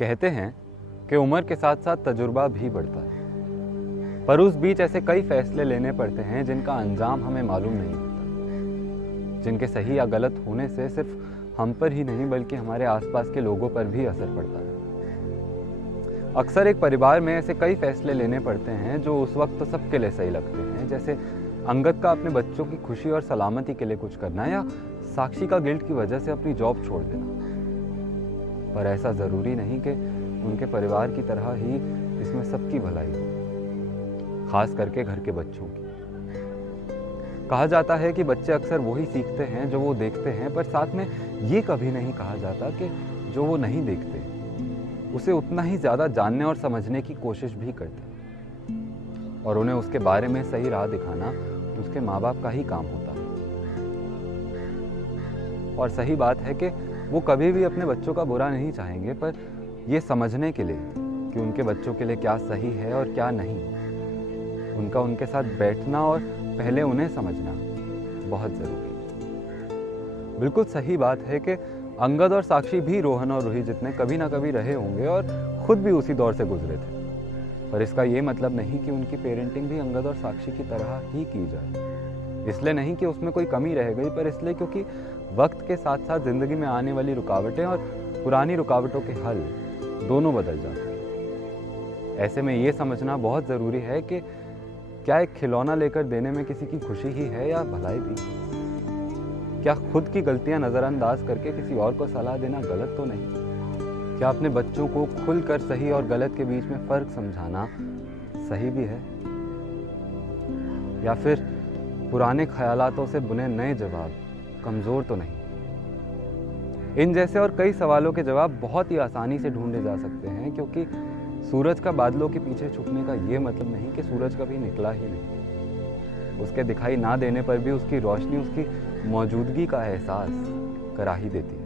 कहते हैं कि उम्र के साथ साथ तजुर्बा भी बढ़ता है, पर उस बीच ऐसे कई फैसले लेने पड़ते हैं जिनका अंजाम हमें मालूम नहीं होता, जिनके सही या गलत होने से सिर्फ हम पर ही नहीं बल्कि हमारे आसपास के लोगों पर भी असर पड़ता है। अक्सर एक परिवार में ऐसे कई फैसले लेने पड़ते हैं जो उस वक्त तो सबके लिए सही लगते हैं, जैसे अंगद का अपने बच्चों की खुशी और सलामती के लिए कुछ करना या साक्षी का गिल्ट की वजह से अपनी जॉब छोड़ देना। पर ऐसा ज़रूरी नहीं कि उनके परिवार की तरह ही इसमें सबकी भलाई हो, खास करके घर के बच्चों की। कहा जाता है कि बच्चे अक्सर वही सीखते हैं जो वो देखते हैं, पर साथ में ये कभी नहीं कहा जाता कि जो वो नहीं देखते उसे उतना ही ज़्यादा जानने और समझने की कोशिश भी करते हैं, और उन्हें उसके बारे में सही राह दिखाना उसके माँ बाप का ही काम होता है। और सही बात है कि वो कभी भी अपने बच्चों का बुरा नहीं चाहेंगे, पर ये समझने के लिए कि उनके बच्चों के लिए क्या सही है और क्या नहीं, उनका उनके साथ बैठना और पहले उन्हें समझना बहुत ज़रूरी है। बिल्कुल सही बात है कि अंगद और साक्षी भी रोहन और रूही जितने कभी ना कभी रहे होंगे और खुद भी उसी दौर से गुजरे थे, पर इसका ये मतलब नहीं कि उनकी पेरेंटिंग भी अंगद और साक्षी की तरह ही की जाए। इसलिए नहीं कि उसमें कोई कमी रह गई, पर इसलिए क्योंकि वक्त के साथ साथ ज़िंदगी में आने वाली रुकावटें और पुरानी रुकावटों के हल दोनों बदल जाते हैं। ऐसे में ये समझना बहुत ज़रूरी है कि क्या एक खिलौना लेकर देने में किसी की खुशी ही है या भलाई भी? क्या खुद की गलतियां नज़रअंदाज करके किसी और को सलाह देना गलत तो नहीं? क्या अपने बच्चों को खुलकर सही और गलत के बीच में फ़र्क समझाना सही भी है? या फिर पुराने ख्यालातों से बुने नए जवाब कमज़ोर तो नहीं? इन जैसे और कई सवालों के जवाब बहुत ही आसानी से ढूंढे जा सकते हैं, क्योंकि सूरज का बादलों के पीछे छुपने का ये मतलब नहीं कि सूरज कभी निकला ही नहीं। उसके दिखाई ना देने पर भी उसकी रोशनी उसकी मौजूदगी का एहसास करा ही देती है।